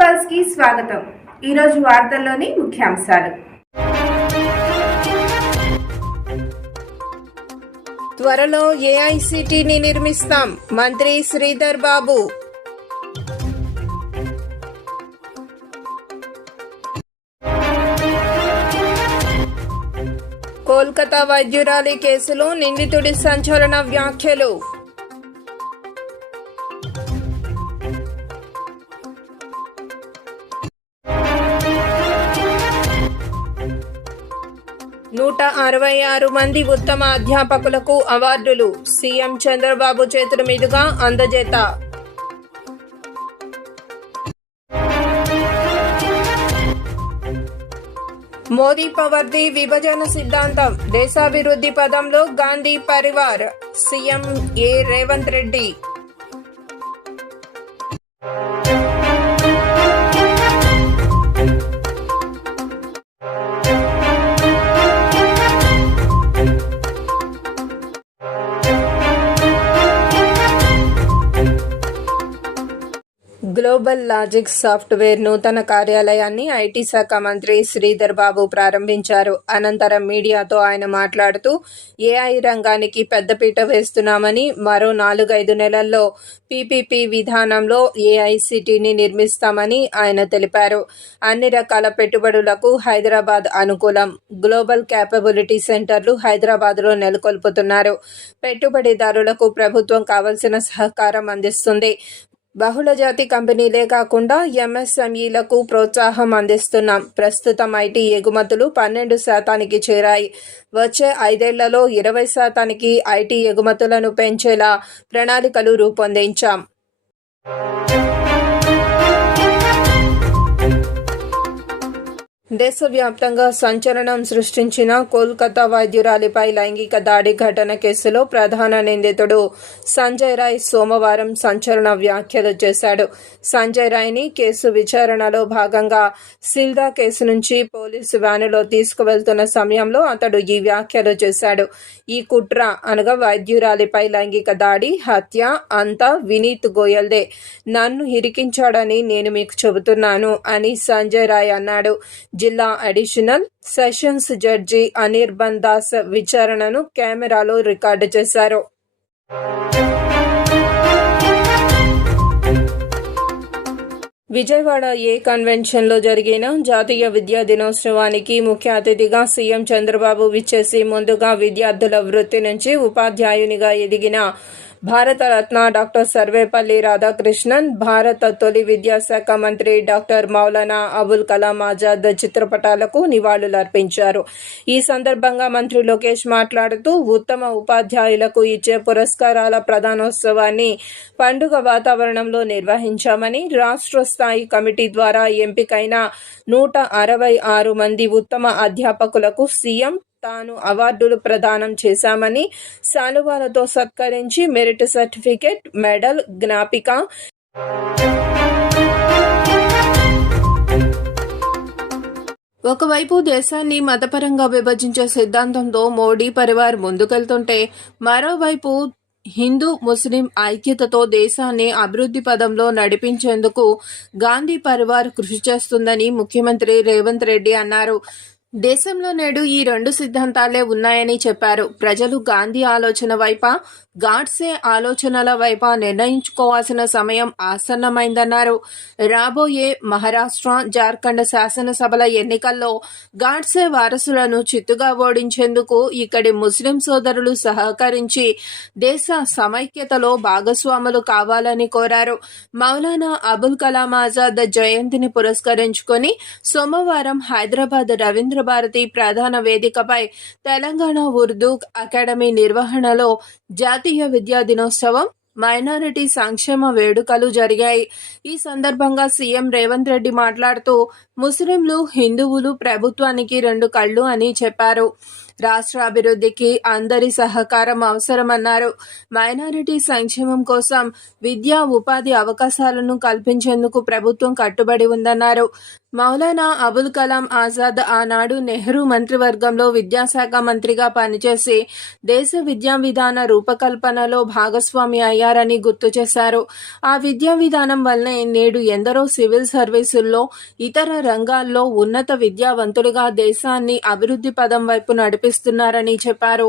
పల్స్కి స్వాగతం. ఈరోజు వార్తల్లోని ముఖ్యాంశాలు. త్వరలో ఏఐసిటిని నిర్మిస్తాం. మంత్రి శ్రీధర్ బాబు. కోల్కతా వైద్యురాలి కేసులో నిందితుడి సంచలన వ్యాఖ్యలు. నూట అరవై ఆరు మంది ఉత్తమ అధ్యాపకులకు అవార్డులు. సీఎం చంద్రబాబు చేతుల మీదుగా అందజేత. మోదీ పవర్ది విభజన సిద్ధాంతం. దేశాభివృద్ధి పదంలో Gandhi Parivar. CM A Revanth Reddy. Global logic software నూతన కార్యాలయాన్ని ఐటీ శాఖ మంత్రి శ్రీధర్ బాబు ప్రారంభించారు. అనంతరం మీడియాతో ఆయన మాట్లాడుతూ ఏఐ రంగానికి పెద్దపీట వేస్తున్నామని మరో నాలుగైదు నెలల్లో పీపీపీ విధానంలో ఏఐసిటిని నిర్మిస్తామని ఆయన తెలిపారు. అన్ని రకాల పెట్టుబడులకు హైదరాబాద్ అనుకూలం. గ్లోబల్ క్యాపబిలిటీ సెంటర్లు హైదరాబాద్లో నెలకొల్పుతున్నారు. పెట్టుబడిదారులకు ప్రభుత్వం కావలసిన సహకారం అందిస్తుంది. బహుళజాతి కంపెనీలే కాకుండా ఎంఎస్ఎంఈలకు ప్రోత్సాహం అందిస్తున్నాం. ప్రస్తుతం ఐటీ ఎగుమతులు పన్నెండు శాతానికి చేరాయి. వచ్చే ఐదేళ్ళలో ఇరవై శాతానికి ఐటీ ఎగుమతులను పెంచేలా ప్రణాళికలు రూపొందించాం. దేశవ్యాప్తంగా సంచలనం సృష్టించిన కోల్కతా వైద్యురాలిపై లైంగిక దాడి ఘటన కేసులో ప్రధాన నిందితుడు సంజయ్ రాయ్ సోమవారం సంచలన వ్యాఖ్యలు చేశాడు. సంజయ్ రాయ్ని కేసు విచారణలో భాగంగా సిల్దా కేసు నుంచి పోలీసు వ్యానులో తీసుకువెళ్తున్న సమయంలో అతడు ఈ వ్యాఖ్యలు చేశాడు. ఈ కుట్ర అనగా వైద్యురాలిపై లైంగిక దాడి హత్య అంతా వినీత్ గోయల్దే. నన్ను ఇరికించాడని నేను మీకు చెబుతున్నాను అని సంజయ్ రాయ్ అన్నాడు. జిల్లా additional sessions judge Anirban Das విచారణను కెమెరాలో రికార్డు చేశారు. విజయవాడ ఏ కన్వెన్షన్లో జరిగిన జాతీయ విద్యా దినోత్సవానికి ముఖ్య అతిథిగా సీఎం చంద్రబాబు విచ్చేసి ముందుగా విద్యార్థుల వృత్తి నుంచి ఉపాధ్యాయునిగా ఎదిగిన భారతరత్న డాక్టర్ సర్వేపల్లి రాధాకృష్ణన్ భారత తొలి విద్యాశాఖ మంత్రి డాక్టర్ మౌలానా అబుల్ కలాం ఆజాద్ చిత్రపటాలకు నివాళులర్పించారు. ఈ సందర్భంగా మంత్రి లోకేష్ మాట్లాడుతూ ఉత్తమ ఉపాధ్యాయులకు ఇచ్చే పురస్కారాల ప్రధానోత్సవాన్ని పండుగ వాతావరణంలో నిర్వహించామని రాష్ట్ర స్థాయి కమిటీ ద్వారా ఎంపికైన నూట అరవై ఆరు మంది ఉత్తమ అధ్యాపకులకు సీఎం తాను అవార్డులు ప్రదానం చేశామని శాలువాలతో సత్కరించి మెరిట్ సర్టిఫికెట్ మెడల్ జ్ఞాపిక. ఒకవైపు దేశాన్ని మతపరంగా విభజించే సిద్ధాంతంతో మోడీ పరివార్ ముందుకెళ్తుంటే మరోవైపు హిందూ ముస్లిం ఐక్యతతో దేశాన్ని అభివృద్ధి పదంలో నడిపించేందుకు గాంధీ పరివార్ కృషి చేస్తుందని ముఖ్యమంత్రి రేవంత్ రెడ్డి అన్నారు. దేశంలో నేడు ఈ రెండు సిద్ధాంతాలే ఉన్నాయని చెప్పారు. ప్రజలు గాంధీ ఆలోచన వైప గాడ్సే ఆలోచనల వైప నిర్ణయించుకోవాల్సిన సమయం ఆసన్నమైందన్నారు. రాబోయే మహారాష్ట్ర జార్ఖండ్ శాసనసభల ఎన్నికల్లో గాడ్సే వారసులను చిత్తుగా ఓడించేందుకు ఇక్కడి ముస్లిం సోదరులు సహకరించి దేశ సమైక్యతలో భాగస్వాములు కావాలని కోరారు. మౌలానా అబుల్ కలాం ఆజాద్ జయంతిని పురస్కరించుకొని సోమవారం హైదరాబాద్ రవీంద్ర భారతి ప్రధాన వేదికపై తెలంగాణ ఉర్దూ అకాడమీ నిర్వహణలో జాతీయ విద్యా దినోత్సవం మైనారిటీ సంక్షేమ వేడుకలు జరిగాయి. ఈ సందర్భంగా సీఎం రేవంత్ రెడ్డి మాట్లాడుతూ ముస్లింలు హిందువులు ప్రభుత్వానికి రెండు కళ్ళు అని చెప్పారు. రాష్ట్ర అభివృద్ధికి అందరి సహకారం అవసరమన్నారు. మైనారిటీ సంక్షేమం కోసం విద్యా ఉపాధి అవకాశాలను కల్పించేందుకు ప్రభుత్వం కట్టుబడి ఉందన్నారు. మౌలానా అబుల్ కలాం ఆజాద్ ఆనాడు నెహ్రూ మంత్రివర్గంలో విద్యాశాఖ మంత్రిగా పనిచేసి దేశ విద్యా విధాన రూపకల్పనలో భాగస్వామి అయ్యారని గుర్తు చేశారు. ఆ విద్యా విధానం వల్లే నేడు ఎందరో సివిల్ సర్వీసుల్లో ఇతర రంగాల్లో ఉన్నత విద్యావంతులుగా దేశాన్ని అభివృద్ధి పదం వైపు నడిపి నడిపిస్తున్నారని చెప్పారు.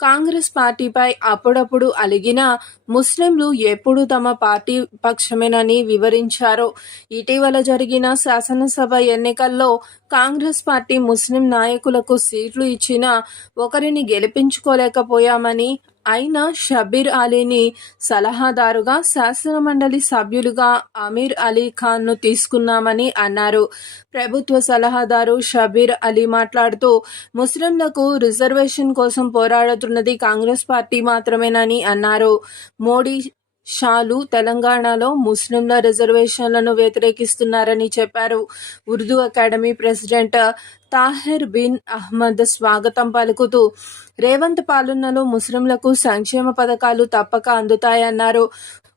కాంగ్రెస్ పార్టీపై అప్పుడప్పుడు అలిగిన ముస్లింలు ఎప్పుడు తమ పార్టీ పక్షమేనని వివరించారు. ఇటీవల జరిగిన శాసనసభ ఎన్నికల్లో కాంగ్రెస్ పార్టీ ముస్లిం నాయకులకు సీట్లు ఇచ్చినా ఒకరిని గెలిపించుకోలేకపోయామని అయిన షబీర్ అలీని సలహాదారుగా శాసనమండలి సభ్యులుగా అమీర్ అలీ ఖాన్ను తీసుకున్నామని అన్నారు. ప్రభుత్వ సలహాదారు షబీర్ అలీ మాట్లాడుతూ ముస్లింలకు రిజర్వేషన్ కోసం పోరాడుతున్నది కాంగ్రెస్ పార్టీ మాత్రమేనని అన్నారు. మోడీ షాలు తెలంగాణలో ముస్లింల రిజర్వేషన్లను వ్యతిరేకిస్తున్నారని చెప్పారు. Urdu academy president Tahir bin Ahmed స్వాగతం పలుకుతూ రేవంత్ పాలనలో ముస్లింలకు సంక్షేమ పథకాలు తప్పక అందుతాయన్నారు.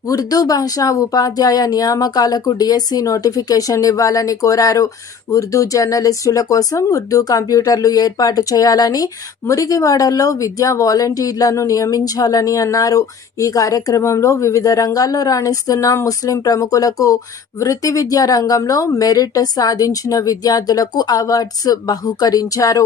ఉర్దూ భాష ఉపాధ్యాయ నియామకాలకు డిఎస్సి నోటిఫికేషన్ ఇవ్వాలని కోరారు. ఉర్దూ జర్నలిస్టుల కోసం ఉర్దూ కంప్యూటర్లు ఏర్పాటు చేయాలని మురిగివాడల్లో విద్యా వాలంటీర్లను నియమించాలని అన్నారు. ఈ కార్యక్రమంలో వివిధ రంగాల్లో రాణిస్తున్న ముస్లిం ప్రముఖులకు వృత్తి విద్యా రంగంలో మెరిట్ సాధించిన విద్యార్థులకు అవార్డ్స్ బహుకరించారు.